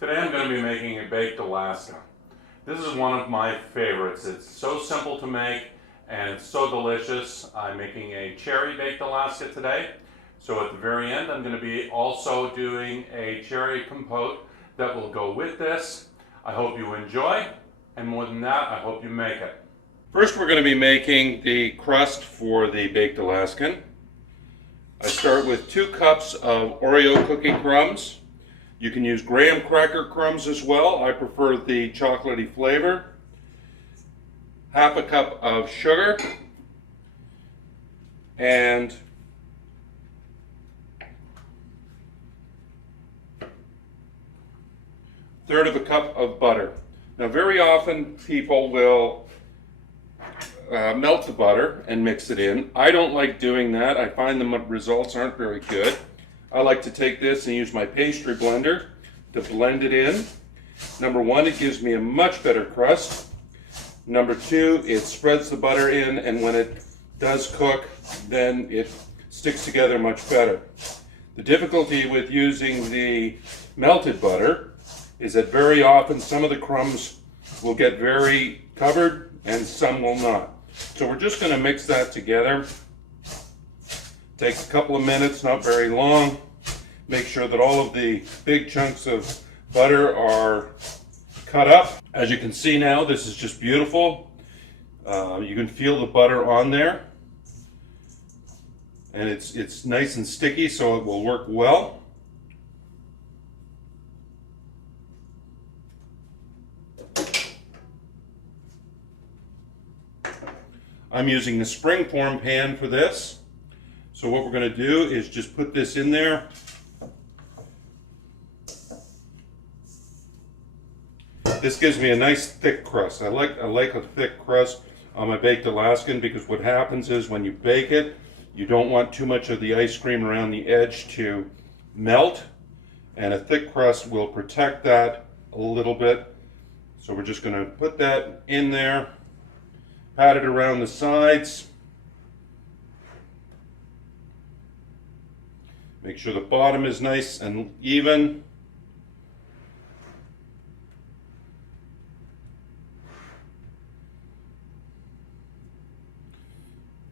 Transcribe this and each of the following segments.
Today I'm going to be making a baked Alaska. This is one of my favorites. It's so simple to make and it's so delicious. I'm making a cherry baked Alaska today. So at the very end I'm going to be also doing a cherry compote that will go with this. I hope you enjoy, and more than that, I hope you make it. First we're going to be making the crust for the baked Alaskan. I start with 2 cups of Oreo cookie crumbs. You can use graham cracker crumbs as well. I prefer the chocolatey flavor. Half a cup of sugar and third of a cup of butter. Now very often people will melt the butter and mix it in. I don't like doing that. I find the results aren't very good. I like to take this and use my pastry blender to blend it in. Number 1, it gives me a much better crust. Number 2, it spreads the butter in, and when it does cook, then it sticks together much better. The difficulty with using the melted butter is that very often some of the crumbs will get very covered and some will not. So we're just going to mix that together. Takes a couple of minutes, not very long. Make sure that all of the big chunks of butter are cut up. As you can see now, this is just beautiful. You can feel the butter on there. And it's nice and sticky, so it will work well. I'm using the springform pan for this. So what we're going to do is just put this in there. This gives me a nice thick crust. I like a thick crust on my baked Alaskan because what happens is when you bake it, you don't want too much of the ice cream around the edge to melt, and a thick crust will protect that a little bit. So we're just going to put that in there, pat it around the sides. Make sure the bottom is nice and even.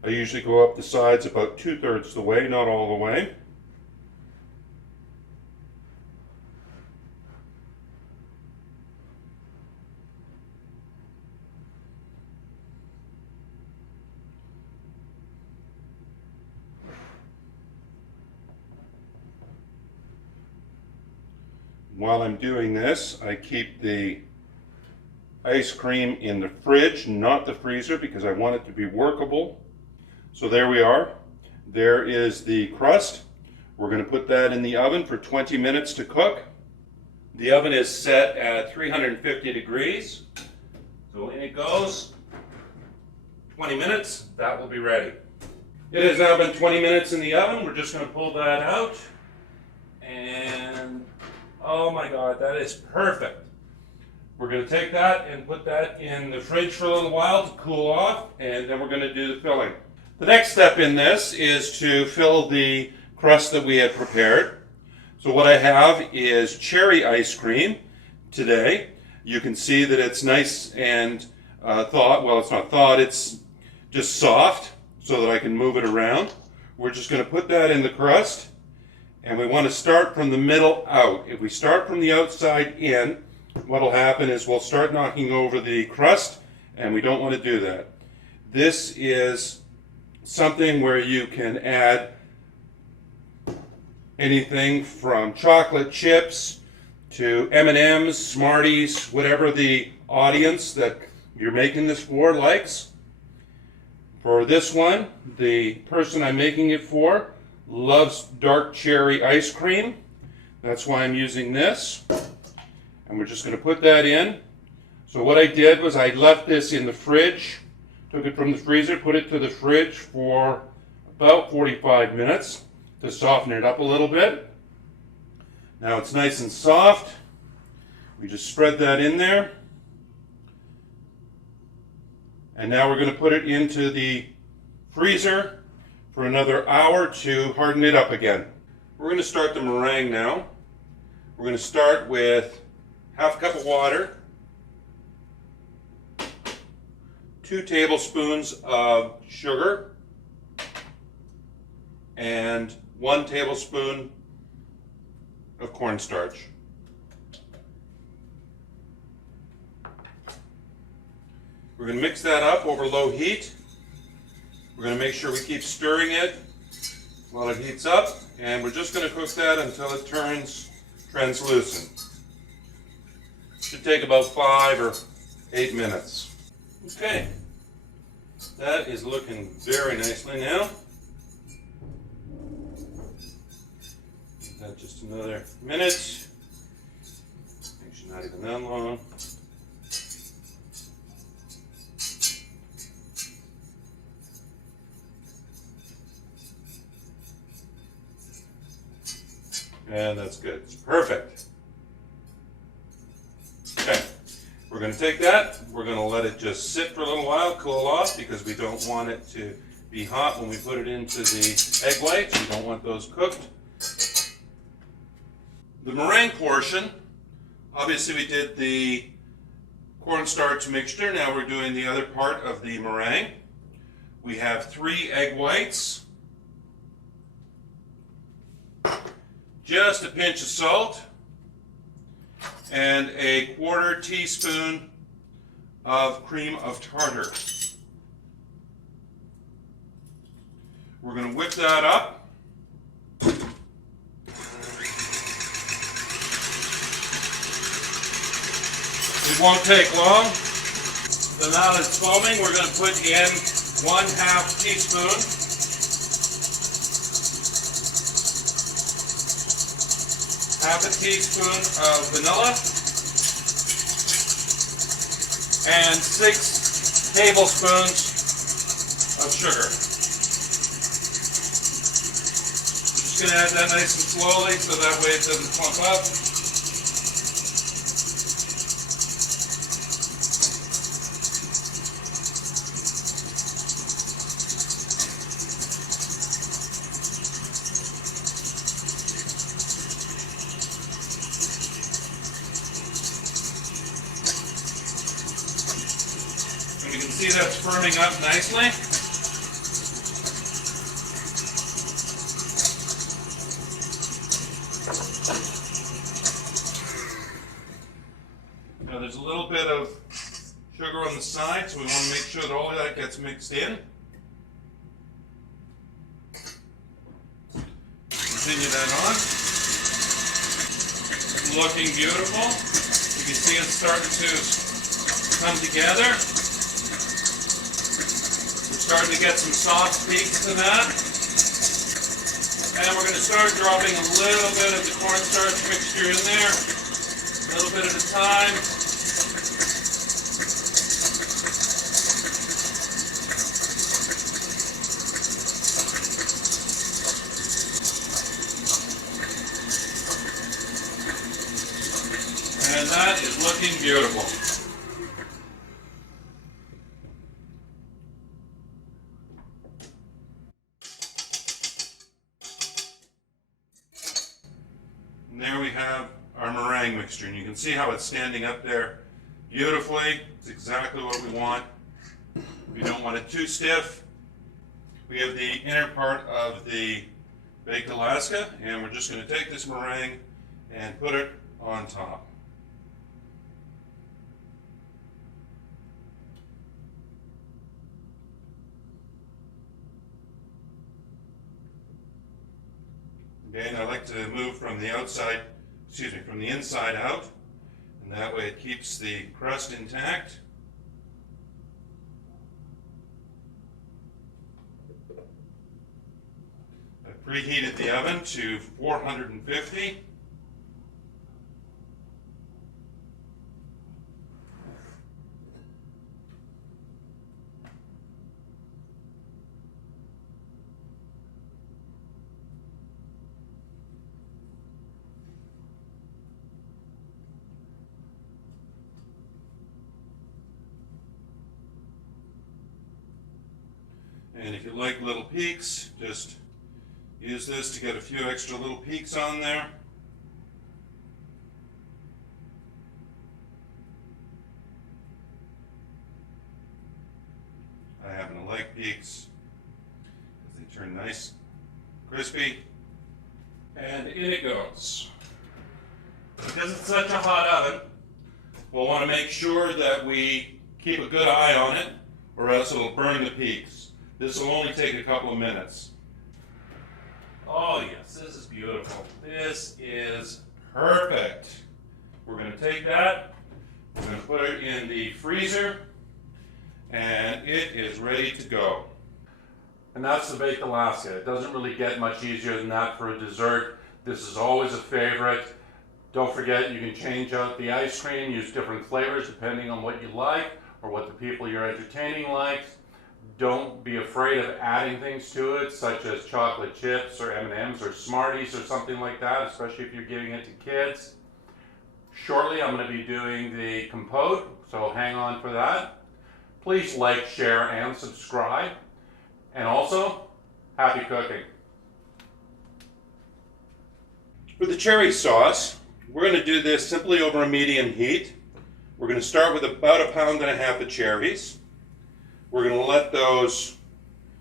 I usually go up the sides about 2/3 the way, not all the way. While I'm doing this, I keep the ice cream in the fridge, not the freezer, because I want it to be workable. So there we are. There is the crust. We're going to put that in the oven for 20 minutes to cook. The oven is set at 350 degrees. So in it goes. 20 minutes, that will be ready. It has now been 20 minutes in the oven. We're just going to pull that out. And oh my God, that is perfect. We're going to take that and put that in the fridge for a little while to cool off, and then we're going to do the filling. The next step in this is to fill the crust that we had prepared. So what I have is cherry ice cream today. You can see that it's nice and well, it's not thawed, it's just soft so that I can move it around. We're just going to put that in the crust. And we want to start from the middle out. If we start from the outside in, what will happen is we'll start knocking over the crust, and we don't want to do that. This is something where you can add anything from chocolate chips to M&Ms, Smarties, whatever the audience that you're making this for likes. For this one, the person I'm making it for loves dark cherry ice cream. That's why I'm using this. And we're just going to put that in. So what I did was I left this in the fridge, took it from the freezer, put it to the fridge for about 45 minutes to soften it up a little bit. Now it's nice and soft. We just spread that in there. And now we're going to put it into the freezer for another hour to harden it up again. We're going to start the meringue now. We're going to start with half cup of water, 2 tablespoons of sugar, and 1 tablespoon of cornstarch. We're going to mix that up over low heat. We're going to make sure we keep stirring it while it heats up, and we're just going to cook that until it turns translucent. Should take about 5 or 8 minutes. Okay, that is looking very nicely now. Give that just another minute. Actually, not even that long. And that's good. It's perfect. Okay, we're going to take that. We're going to let it just sit for a little while, cool off, because we don't want it to be hot when we put it into the egg whites. We don't want those cooked. The meringue portion, obviously we did the cornstarch mixture. Now we're doing the other part of the meringue. We have 3 egg whites, just a pinch of salt, and a 1/4 teaspoon of cream of tartar. We're going to whip that up. It won't take long. So now that it's foaming, we're going to put in 1/2 teaspoon half a teaspoon of vanilla, and 6 tablespoons of sugar. I'm just going to add that nice and slowly so that way it doesn't clump up. And you can see that's firming up nicely. Now there's a little bit of sugar on the side, so we want to make sure that all of that gets mixed in. Continue that on. It's looking beautiful. You can see it's starting to come together. We're starting to get some soft peaks to that. And we're going to start dropping a little bit of the cornstarch mixture in there, a little bit at a time. And that is looking beautiful. And there we have our meringue mixture, and you can see how it's standing up there beautifully. It's exactly what we want. We don't want it too stiff. We have the inner part of the baked Alaska, and we're just going to take this meringue and put it on top. Okay, and I like to move from the outside, from the inside out, and that way it keeps the crust intact. I preheated the oven to 450. And if you like little peaks, just use this to get a few extra little peaks on there. I happen to like peaks because they turn nice, crispy. And in it goes. Because it's such a hot oven, we'll want to make sure that we keep a good eye on it, or else it'll burn the peaks. This will only take a couple of minutes. Oh yes, this is beautiful. This is perfect. We're going to take that, we're going to put it in the freezer, and it is ready to go. And that's the baked Alaska. It doesn't really get much easier than that for a dessert. This is always a favorite. Don't forget, you can change out the ice cream, use different flavors depending on what you like or what the people you're entertaining likes. Don't be afraid of adding things to it, such as chocolate chips or M&Ms or Smarties or something like that, especially if you're giving it to kids. Shortly, I'm going to be doing the Compote, so hang on for that. Please like, share, and subscribe. And also, happy cooking. For the cherry sauce, we're going to do this simply over a medium heat. We're going to start with about 1.5 pounds of cherries. We're going to let those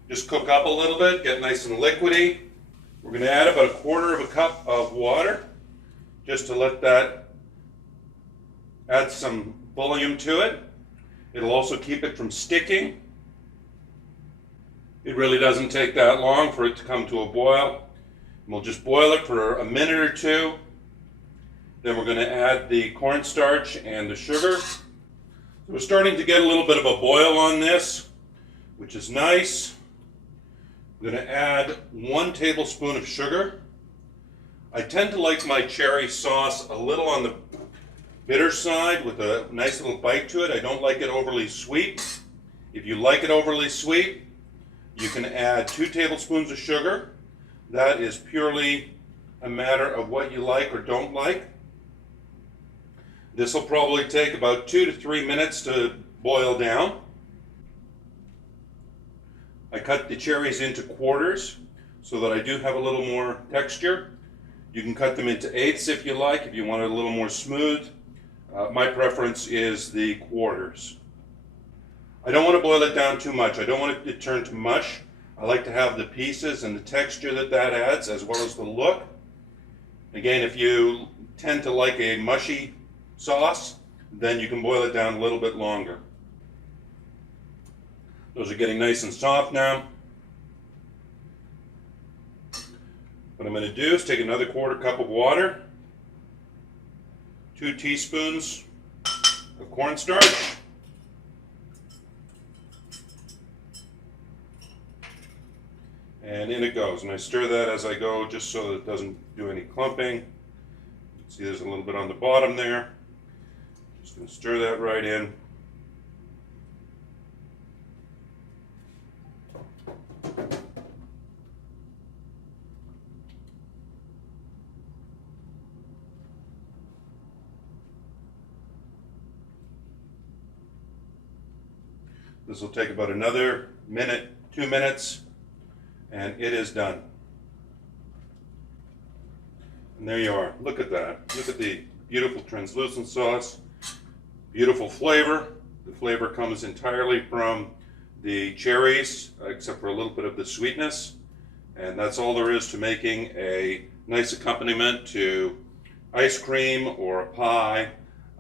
just cook up a little bit, get nice and liquidy. We're going to add about 1/4 cup of water, just to let that add some volume to it. It'll also keep it from sticking. It really doesn't take that long for it to come to a boil. We'll just boil it for a minute or two. Then we're going to add the cornstarch and the sugar. So we're starting to get a little bit of a boil on this, which is nice. I'm going to add 1 tablespoon of sugar. I tend to like my cherry sauce a little on the bitter side with a nice little bite to it. I don't like it overly sweet. If you like it overly sweet, you can add 2 tablespoons of sugar. That is purely a matter of what you like or don't like. This will probably take about 2 to 3 minutes to boil down. I cut the cherries into quarters so that I do have a little more texture. You can cut them into eighths if you like, if you want it a little more smooth. My preference is the quarters. I don't want to boil it down too much. I don't want it to turn to mush. I like to have the pieces and the texture that that adds, as well as the look. Again, if you tend to like a mushy sauce, then you can boil it down a little bit longer. Those are getting nice and soft now. What I'm going to do is take another 1/4 cup of water, 2 teaspoons of cornstarch, and in it goes. And I stir that as I go just so that it doesn't do any clumping. See, there's a little bit on the bottom there. Just going to stir that right in. This will take about another minute, 2 minutes, and it is done. And there you are. Look at that. Look at the beautiful translucent sauce. Beautiful flavor. The flavor comes entirely from the cherries, except for a little bit of the sweetness. And that's all there is to making a nice accompaniment to ice cream or a pie,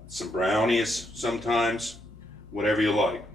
some brownies sometimes, whatever you like.